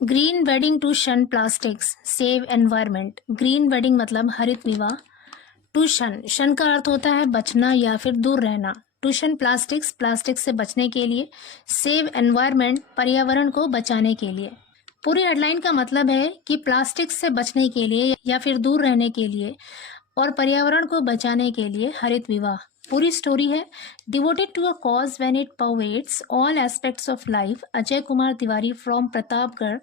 Green wedding to शन plastics save environment. Green wedding मतलब हरित विवाह। टू शन, शन का अर्थ होता है बचना या फिर दूर रहना। टू शन प्लास्टिक्स, प्लास्टिक से बचने के लिए। सेव एनवायरमेंट, पर्यावरण को बचाने के लिए। पूरी हेडलाइन का मतलब है कि प्लास्टिक से बचने के लिए या फिर दूर रहने के लिए और पर्यावरण को बचाने के लिए हरित विवाह। पूरी स्टोरी है devoted to a cause when it pervades all aspects of life. Ajay Kumar Tiwari from Pratapgarh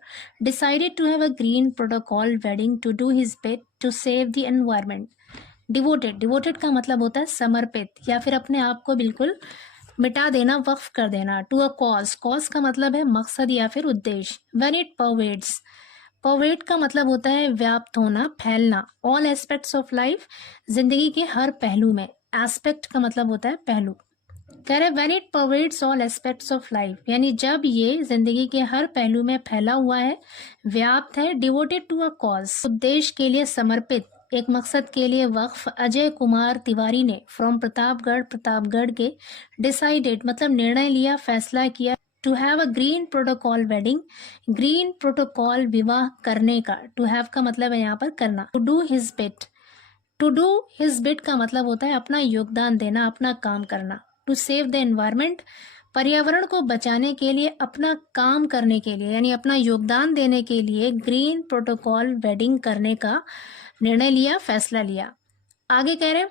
decided to have a green protocol wedding to do his bit to save the environment. Devoted, devoted का मतलब होता है समर्पित या फिर अपने आप को बिल्कुल मिटा देना, वक्फ कर देना। टू अ कॉज, कॉज का मतलब है मकसद या फिर उद्देश्य। व्हेन इट परवेट्स, परवेट का मतलब होता है व्याप्त होना, फैलना। ऑल एस्पेक्ट्स ऑफ लाइफ, जिंदगी के हर पहलू में। एस्पेक्ट का मतलब होता है पहलू। कह रहे when it pervades all aspects of life, यानी जब ये जिंदगी के हर पहलू में फैला हुआ है, व्याप्त है। डिवोटेड टू अ कॉज, उद्देश्य के लिए समर्पित, एक मकसद के लिए वक्फ। अजय कुमार तिवारी ने फ्रॉम प्रतापगढ़, प्रतापगढ़ के, डिसाइडेड मतलब निर्णय लिया, फैसला किया, to have a green protocol wedding, green protocol विवाह करने का। टू हैव का मतलब है यहाँ पर करना। To do his bit, to do his bit का मतलब होता है अपना योगदान देना, अपना काम करना। टू सेव द एनवायरमेंट, पर्यावरण को बचाने के लिए, अपना काम करने के लिए यानी अपना योगदान देने के लिए ग्रीन प्रोटोकॉल वेडिंग करने का निर्णय लिया, फैसला लिया। आगे कह रहे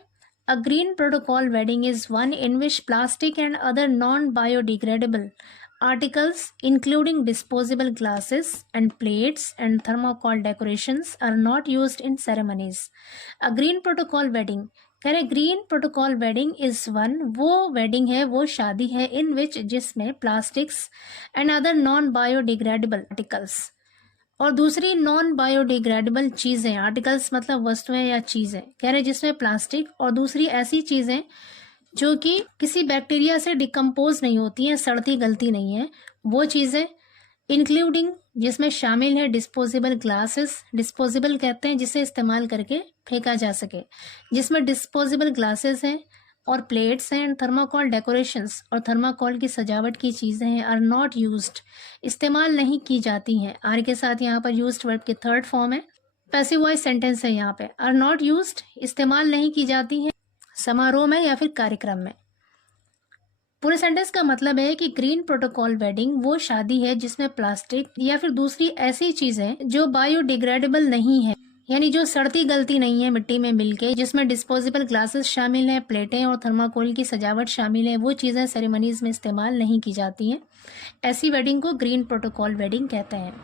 a green protocol wedding is one in which plastic and other non biodegradable articles including disposable glasses and plates and thermocol decorations are not used in ceremonies. A green protocol wedding, कह रहे green protocol wedding is one, वो wedding है, वो शादी है, इन विच जिसमें plastics and other non biodegradable articles, और दूसरी नॉन बायोडिग्रेडेबल चीजें, आर्टिकल्स मतलब वस्तुएं या चीजें, कह रहे जिसमें प्लास्टिक और दूसरी ऐसी चीजें जो कि किसी बैक्टीरिया से डिकम्पोज नहीं होती हैं, सड़ती गलती नहीं है, वो चीज़ें। इंक्लूडिंग, जिसमें शामिल है डिस्पोजेबल ग्लासेस, डिस्पोजेबल कहते हैं जिसे इस्तेमाल करके फेंका जा सके, जिसमें डिस्पोजेबल ग्लासेस हैं और प्लेट्स हैं। थर्माकोल डेकोरेशंस, और थर्माकोल की सजावट की चीज़ें हैं। आर नॉट यूज्ड, इस्तेमाल नहीं की जाती हैं। आर के साथ यहाँ पर यूज्ड वर्ब की थर्ड फॉर्म है, पैसिव वॉइस सेंटेंस है यहाँ पे। आर नॉट यूज्ड, इस्तेमाल नहीं की जाती हैं समारोह में या फिर कार्यक्रम में। पूरे सेंटेंस का मतलब है कि ग्रीन प्रोटोकॉल वेडिंग वो शादी है जिसमें प्लास्टिक या फिर दूसरी ऐसी चीजें जो बायोडिग्रेडेबल नहीं है, यानी जो सड़ती गलती नहीं है मिट्टी में मिलके, जिसमें डिस्पोजेबल ग्लासेस शामिल हैं, प्लेटें और थर्माकोल की सजावट शामिल है, वो चीजें सेरेमनीज में इस्तेमाल नहीं की जाती हैं। ऐसी वेडिंग को ग्रीन प्रोटोकॉल वेडिंग कहते हैं।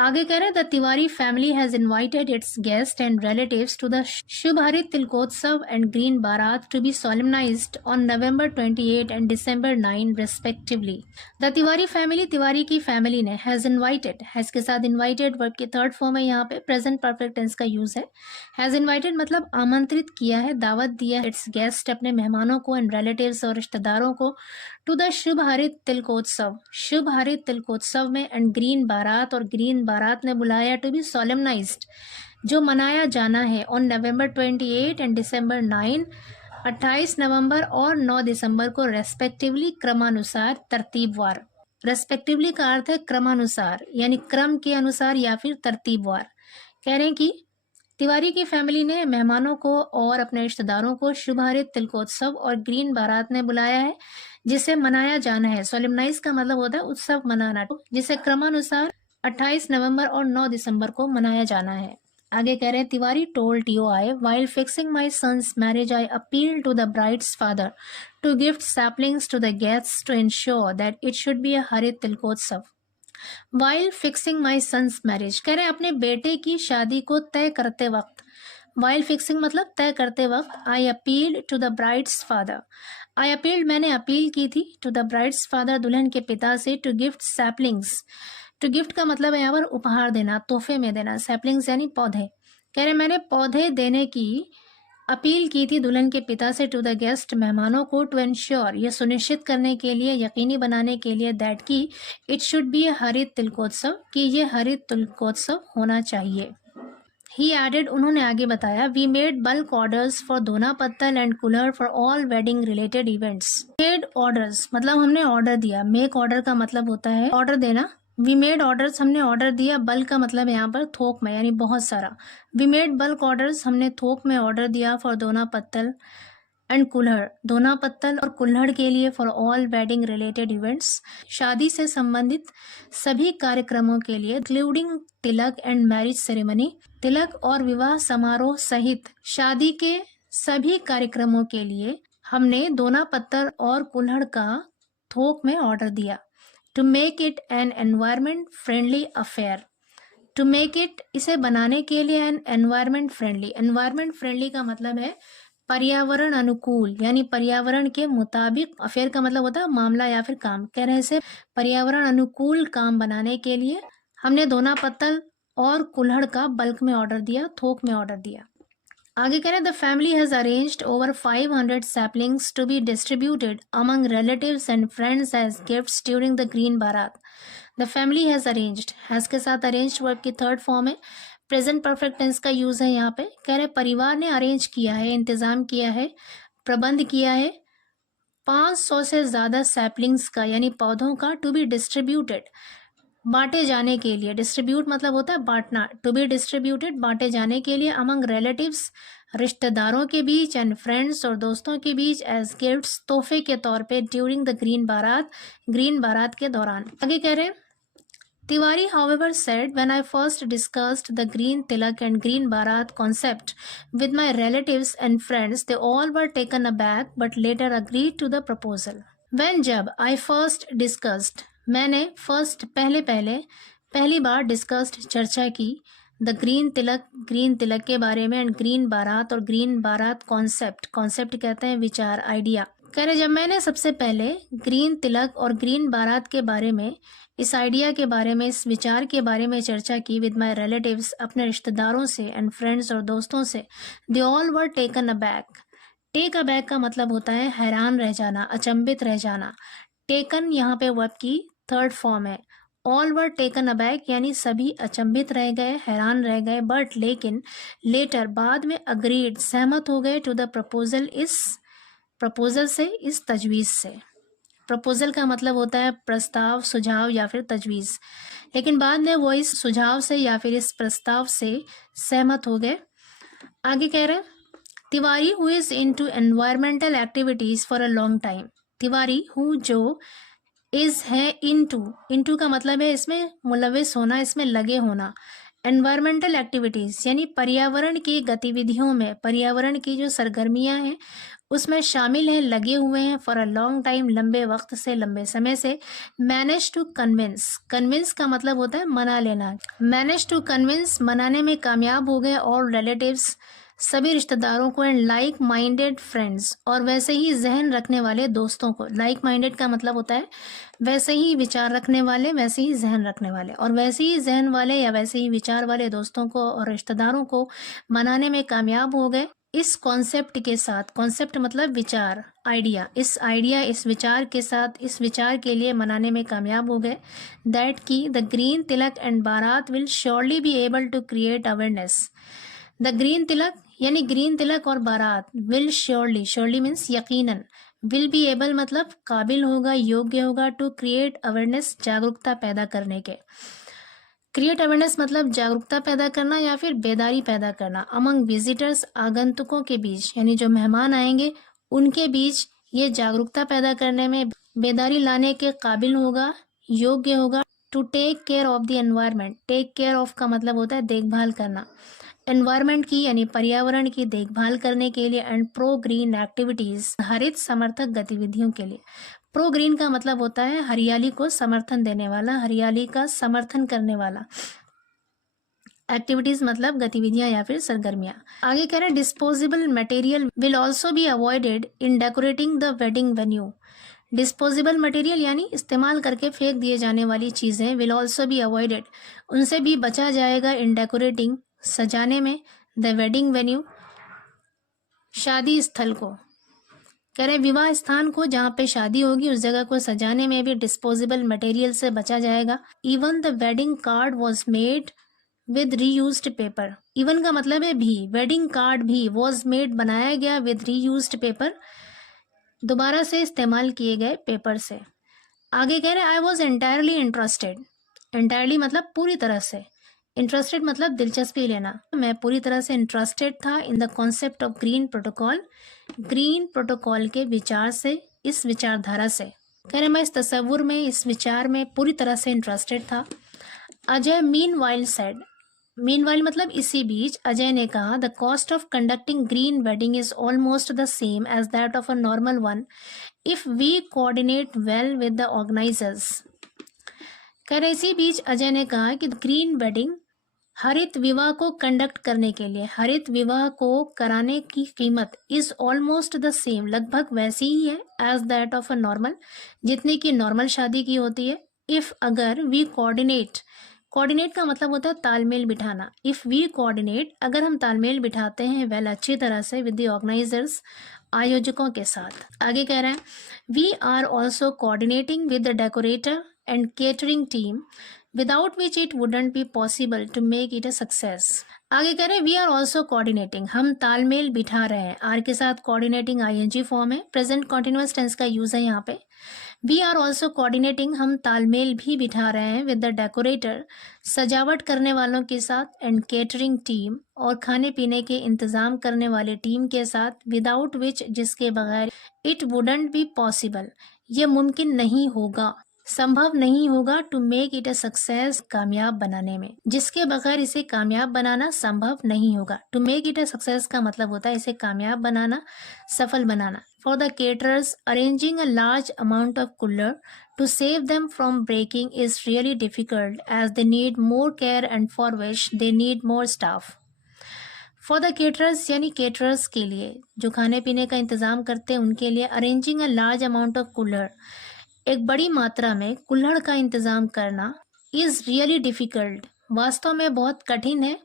आगे कह रहे हैं the Tiwari family has invited its guest and relatives to the Shubh Harit Tilakotsav and green baraat to be solemnized on November 28 and December 9 respectively. The Tiwari family, Tiwari की फैमिली ने, हैज इनवाइटेड, हैज के साथ इनवाइटेड वर्ब की थर्ड फॉर्म है, यहाँ पे प्रेजेंट परफेक्ट टेंस का use है। हैज इनवाइटेड मतलब आमंत्रित किया है, दावत दिया है, इट्स गेस्ट अपने मेहमानों को, एंड रिलेटिव्स और रिश्तेदारों को, टू द शुभ हरित तिलकोत्सव, शुभ हरित तिलकोत्सव में, एंड ग्रीन बारात, और ग्रीन बारात ने बुलाया, टू बी सोलेमनाइज्ड जो मनाया जाना है, ऑन नवंबर 28 एंड दिसंबर 9, 28 नवंबर और 9 दिसंबर को, रेस्पेक्टिवली क्रमानुसार, तरतीबवार। रेस्पेक्टिवली का अर्थ है क्रमानुसार, यानी क्रम के अनुसार या फिर तरतीबवार। कह रहे हैं कि तिवारी की फैमिली ने मेहमानों को और अपने रिश्तेदारों को शुभ हरित तिलकोत्सव और ग्रीन बारात ने बुलाया है जिसे मनाया जाना है। सोलेमनाइज का मतलब होता है उत्सव मनाना, जिसे क्रमानुसार 28 नवंबर और 9 दिसंबर को मनाया जाना है। आगे कह रहे हैं Tiwari told TOI while fixing my son's marriage I appeal to the bride's father to gift saplings to the guests to ensure that it should be a हरित तिलकोत्सव। While fixing my son's marriage, कह रहे हैं अपने बेटे की शादी को तय करते वक्त। वाइल फिक्सिंग मतलब तय करते वक्त। I appeal to the bride's father, I appealed मैंने अपील की थी, टू द ब्राइड्स फादर दुल्हन के पिता से, to gift saplings, to gift का मतलब है यहाँ पर उपहार देना, तोहफे में देना, सैपलिंग्स यानी पौधे। कह रहे मैंने पौधे देने की अपील की थी दुल्हन के पिता से, टू द गेस्ट मेहमानों को, टू एंश्योर ये सुनिश्चित करने के लिए, यकीनी बनाने के लिए, दैट की इट शुड बी हरित तिलकोत्सव कि ये हरित तिलकोत्सव होना चाहिए। ही एडेड उन्होंने आगे बताया we made bulk orders for dona pattal and kulhar for all wedding related events. Made orders मतलब हमने ऑर्डर दिया, मेक ऑर्डर का मतलब होता है ऑर्डर देना, वी मेड ऑर्डर्स, हमने ऑर्डर दिया। बल्क का मतलब यहाँ पर थोक में, यानी बहुत सारा। वी मेड बल्क ऑर्डर्स, हमने थोक में ऑर्डर दिया। फॉर दोना पत्तल एंड कुल्हड़, दोना पत्तल और कुल्हड़ के लिए। For all wedding related events, शादी से संबंधित सभी कार्यक्रमों के लिए। Including tilak and marriage ceremony, तिलक और विवाह समारोह सहित शादी के सभी कार्यक्रमों के लिए हमने दोना पत्तल और कुल्हड़ का थोक में ऑर्डर दिया। To make it an environment friendly affair, to make it, इसे बनाने के लिए। An environment friendly, environment friendly का मतलब है पर्यावरण अनुकूल, यानी पर्यावरण के मुताबिक। अफेयर का मतलब होता है मामला या फिर काम। कह रहे से पर्यावरण अनुकूल काम बनाने के लिए हमने दोना पत्तल और कुल्हड़ का बल्क में ऑर्डर दिया, थोक में ऑर्डर दिया। आगे कह रहे हैं the family has arranged over 500 saplings to be distributed among relatives and friends as gifts during the green baraat. The family has arranged, has के साथ अरेंज्ड वर्ब की थर्ड फॉर्म है। प्रेजेंट परफेक्ट टेंस का यूज है यहाँ पे। कह रहे परिवार ने अरेंज किया है, इंतजाम किया है, प्रबंध किया है 500 से ज्यादा सैपलिंग्स का, यानी पौधों का। टू बी डिस्ट्रीब्यूटेड, बांटे जाने के लिए। डिस्ट्रीब्यूट मतलब होता है बांटना। टू बी डिस्ट्रीब्यूटेड, बांटे जाने के लिए। अमंग रिलेटिव्स, रिश्तेदारों के बीच। एंड फ्रेंड्स, और दोस्तों के बीच। एज गिफ्ट्स, तोहफे के तौर पे। ड्यूरिंग द ग्रीन बारात, ग्रीन बारात के दौरान। आगे कह रहे हैं Tiwari however said, when I first discussed the green tilak and green barat concept with my relatives and friends, they all were taken aback but later agreed to the proposal. When, जब, I first discussed, मैंने first पहली बार discussed, चर्चा की। The green तिलक के बारे में। And green बारात, और ग्रीन बारात कॉन्सेप्ट कहते हैं विचार, आइडिया। कह रहे जब मैंने सबसे पहले ग्रीन तिलक और ग्रीन बारात के बारे में, इस आइडिया के बारे में, इस विचार के बारे में चर्चा की विद माई रिलेटिव्स, अपने रिश्तेदारों से। एंड फ्रेंड्स, और दोस्तों से। They all were taken aback, take aback का मतलब होता है हैरान रह जाना, अचंभित रह जाना। टेकन यहाँ पे वर्ब की थर्ड फॉर्म है। ऑल वर टेकन अबैक यानी सभी अचंभित रह गए, हैरान रह गए। बट लेकिन, लेटर बाद में, अग्रीड सहमत हो गए। टू द प्रपोजल, इस प्रपोजल से, इस तजवीज़ से। प्रपोजल का मतलब होता है प्रस्ताव, सुझाव या फिर तजवीज़। लेकिन बाद में वो इस सुझाव से या फिर इस प्रस्ताव से सहमत हो गए। आगे कह रहे हैं Tiwari who is into environmental activities for a long time. Tiwari who, जो, इज़ है इनटू का मतलब है इसमें मुलविस होना, इसमें लगे होना। एनवायरमेंटल एक्टिविटीज़ यानी पर्यावरण की गतिविधियों में, पर्यावरण की जो सरगर्मियां हैं उसमें शामिल हैं, लगे हुए हैं। फॉर अ लॉन्ग टाइम, लंबे वक्त से, लंबे समय से। मैनेज टू कन्विंस, कन्विंस का मतलब होता है मना लेना। मैनेज टू कन्विंस, मनाने में कामयाब हो गए। और रिलेटिव्स, सभी रिश्तेदारों को। एंड लाइक माइंडेड फ्रेंड्स, और वैसे ही जहन रखने वाले दोस्तों को। लाइक माइंडेड का मतलब होता है वैसे ही विचार रखने वाले, वैसे ही जहन रखने वाले। और वैसे ही जहन वाले या वैसे ही विचार वाले दोस्तों को और रिश्तेदारों को मनाने में कामयाब हो गए इस कॉन्सेप्ट के साथ। कॉन्सेप्ट मतलब विचार, आइडिया। इस आइडिया, इस विचार के साथ, इस विचार के लिए मनाने में कामयाब हो गए। दैट की the green tilak and baraat will surely be able to create awareness. The green tilak यानी ग्रीन तिलक और बारात। विल श्योरली, श्योरली मीन्स यकीनन। विल बी एबल मतलब काबिल होगा, योग्य होगा। टू क्रिएट अवेयरनेस, जागरूकता पैदा करने के। क्रिएट अवेयरनेस मतलब जागरूकता पैदा करना या फिर बेदारी पैदा करना। अमंग विजिटर्स, आगंतुकों के बीच, यानी जो मेहमान आएंगे उनके बीच ये जागरूकता पैदा करने में, बेदारी लाने के काबिल होगा, योग्य होगा। To take care of the environment, take care of का मतलब होता है देखभाल करना। एनवायरनमेंट की यानी पर्यावरण की देखभाल करने के लिए। एंड प्रो ग्रीन एक्टिविटीज, हरित समर्थक गतिविधियों के लिए। प्रो ग्रीन का मतलब होता है हरियाली को समर्थन देने वाला, हरियाली का समर्थन करने वाला। एक्टिविटीज मतलब गतिविधियां या फिर सरगर्मियां। आगे कह रहे हैं disposable material will also be avoided in decorating the wedding venue. Disposable material यानी इस्तेमाल करके फेंक दिए जाने वाली चीजें। विल ऑल्सो बी अवॉइडेड, उनसे भी बचा जाएगा। इन डेकोरेटिंग, सजाने में। द वेडिंग वेन्यू, शादी स्थल को। कह रहे विवाह स्थान को, जहाँ पे शादी होगी उस जगह को सजाने में भी डिस्पोजेबल मटेरियल से बचा जाएगा। Even the wedding card was made with reused paper. Even का मतलब है भी, वेडिंग कार्ड भी। वॉज मेड बनाया गया, विद रीयूज्ड पेपर दोबारा से इस्तेमाल किए गए पेपर से। आगे कह रहे I was entirely interested. Entirely मतलब पूरी तरह से, इंटरेस्टेड मतलब दिलचस्पी लेना। मैं पूरी तरह से इंटरेस्टेड था in the concept of green protocol, green protocol के विचार से, इस विचारधारा से। कह रहे मैं इस तस्वुर में, इस विचार में पूरी तरह से इंटरेस्टेड था। अजय मीनवाइल सेड, मीनवाइल मतलब इसी बीच, अजय ने कहा the cost of conducting green wedding is almost the same as that of a normal one if we coordinate well with the organisers. कह रहे इसी बीच अजय ने कहा कि ग्रीन वेडिंग, हरित विवाह को कंडक्ट करने के लिए, हरित विवाह को कराने की कीमत इज ऑलमोस्ट द सेम, लगभग वैसी ही है as that of a normal, जितने की नॉर्मल शादी की होती है। इफ अगर वी कोऑर्डिनेट, कोऑर्डिनेट का मतलब होता है तालमेल बिठाना, इफ वी कोऑर्डिनेट अगर हम तालमेल बिठाते हैं वेल अच्छी तरह से विद द ऑर्गेनाइजर्स, आयोजकों के साथ। आगे कह रहे हैं we are also coordinating with the decorator and catering team without which it wouldn't be possible to make it a success। आगे कह रहे हैं वी आर ऑल्सो कोऑर्डिनेटिंग, हम तालमेल बिठा रहे हैं, आर के साथ कोऑर्डिनेटिंग आईएनजी फॉर्म है, प्रेजेंट कॉन्टिन्यूअस टेंस का यूज है यहाँ पे। वी आर ऑल्सो कोऑर्डिनेटिंग, हम तालमेल भी बिठा रहे हैं विद द डेकोरेटर, सजावट करने वालों के साथ, एंड केटरिंग टीम और खाने पीने के इंतजाम करने वाले टीम के साथ, विदाउट विच जिसके बगैर, इट वुडंट बी पॉसिबल ये मुमकिन नहीं होगा, संभव नहीं होगा, to make it a success कामयाब बनाने में, जिसके बगैर इसे कामयाब बनाना संभव नहीं होगा। To make it a success का मतलब होता है इसे कामयाब बनाना, सफल बनाना। For the caterers arranging a large amount of kulhad to save them from breaking is really difficult as they need more care and for which they need more staff. For the caterers यानी caterers के लिए, जो खाने पीने का इंतजाम करते हैं उनके लिए, arranging a large amount of kulhar एक बड़ी मात्रा में कुल्हड़ का इंतजाम करना, इज रियली डिफिकल्ट वास्तव में बहुत कठिन है।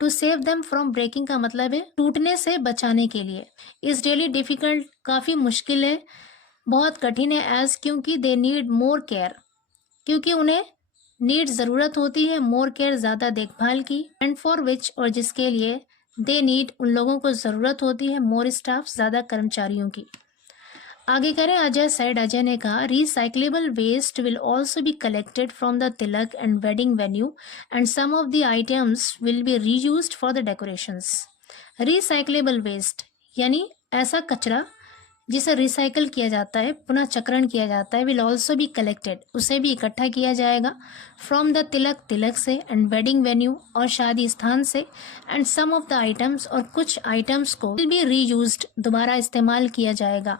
To save them from breaking का मतलब है टूटने से बचाने के लिए, इज रियली डिफिकल्ट काफ़ी मुश्किल है, बहुत कठिन है, एज क्योंकि दे नीड मोर केयर, क्योंकि उन्हें नीड ज़रूरत होती है, मोर केयर ज़्यादा देखभाल की, एंड फॉर विच और जिसके लिए, दे नीड उन लोगों को ज़रूरत होती है, मोर स्टाफ ज़्यादा कर्मचारियों की। आगे करें अजय सेड, अजय ने कहा recyclable waste will also be collected from the tilak and wedding venue and some of the items will be reused for the decorations. Recyclable waste यानी ऐसा कचरा जिसे रिसाइकल किया जाता है, पुनः चक्रण किया जाता है, विल ऑल्सो बी कलेक्टेड उसे भी इकट्ठा किया जाएगा, फ्रॉम द तिलक तिलक से, एंड वेडिंग वेन्यू और शादी स्थान से, and some of the items और कुछ आइटम्स को विल बी रीयूज्ड दोबारा इस्तेमाल किया जाएगा।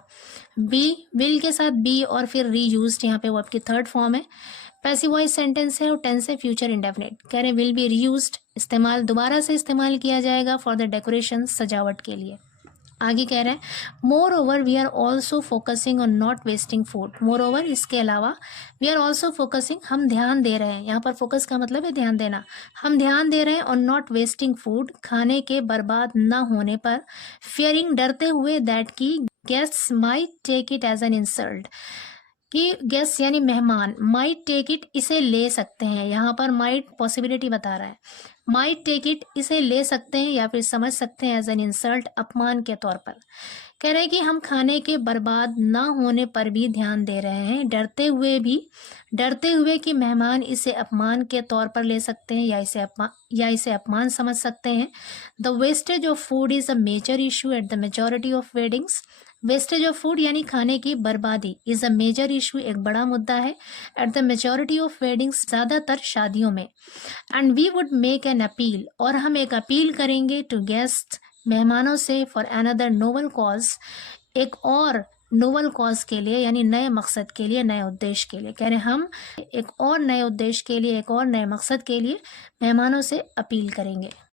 बी विल के साथ बी और फिर रीयूज्ड, यहाँ पे वो आपकी थर्ड फॉर्म है, पैसिव वॉइस सेंटेंस है और टेंस है फ्यूचर इंडेफिनिट। कह रहे विल बी रीयूज्ड इस्तेमाल दोबारा से इस्तेमाल किया जाएगा, फॉर द डेकोरेशन सजावट के लिए। आगे कह रहे हैं moreover we are also focusing on not wasting food. Moreover इसके अलावा, वी आर ऑल्सो फोकसिंग हम ध्यान दे रहे हैं, यहाँ पर फोकस का मतलब है ध्यान देना, हम ध्यान दे रहे हैं ऑन नॉट वेस्टिंग फूड खाने के बर्बाद न होने पर, फियरिंग डरते हुए, दैट की guests might take it as an insult कि गेस्ट यानी मेहमान, माइट टेक इट इसे ले सकते हैं, यहाँ पर माइट पॉसिबिलिटी बता रहा है, माइट टेक इट इसे ले सकते हैं या फिर समझ सकते हैं एज एन इंसल्ट अपमान के तौर पर। कह रहे हैं कि हम खाने के बर्बाद ना होने पर भी ध्यान दे रहे हैं, डरते हुए भी, डरते हुए कि मेहमान इसे अपमान के तौर पर ले सकते हैं या इसे अपमान समझ सकते हैं। The wastage of food is a major issue at the majority of weddings. Wastage of food यानी खाने की बर्बादी इज़ अ मेजर इशू एक बड़ा मुद्दा है, at the majority of weddings ज़्यादातर शादियों में। And we would make an appeal और हम एक अपील करेंगे टू गेस्ट मेहमानों से, फॉर अनदर नोबल कॉज एक और नोबल कॉज के लिए यानी नए मकसद के लिए, नए उद्देश्य के लिए। कह रहे हम एक और नए उद्देश्य के लिए, एक और नए मकसद के लिए मेहमानों से अपील करेंगे।